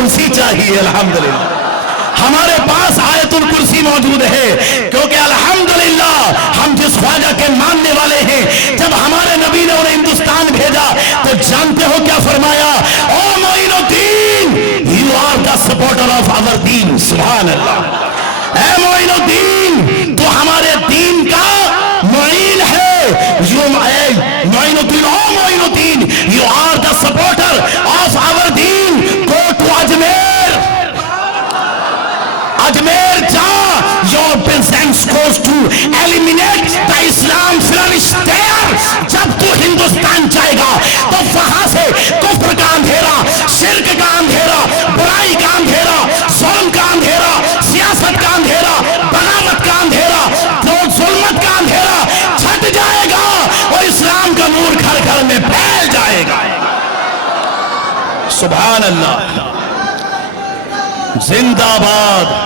کرسی چاہیے. الحمدللہ ہمارے پاس آیت الکرسی موجود ہے، کیونکہ الحمدللہ ہم جس خواجہ کے ماننے والے ہیں. جب ہمارے نبی نے انہیں ہندوستان بھیجا تو جانتے ہو کیا فرمایا؟ او معین الدین، you are the supporter of our دین. سبحان اللہ. اے معین الدین، تو ہمارے دین کا معین ہے. معین الدین، او معین الدین، you are the supporter of our دین. Go to Ajmer. اجمیر جا. Your presence goes to eliminate the Islam flourish there. جب تو ہندوستان جائے گا تو وہاں سے کفر کا اندھیرا، شرک کا اندھیرا، برائی کا اندھیرا، ظلم کا اندھیرا، سیاست کا اندھیرا، بغاوت کا اندھیرا، ظلمت کا اندھیرا چھٹ جائے گا اور اسلام کا نور گھر گھر میں پھیل جائے گا. سبحان اللہ. زندہ باد.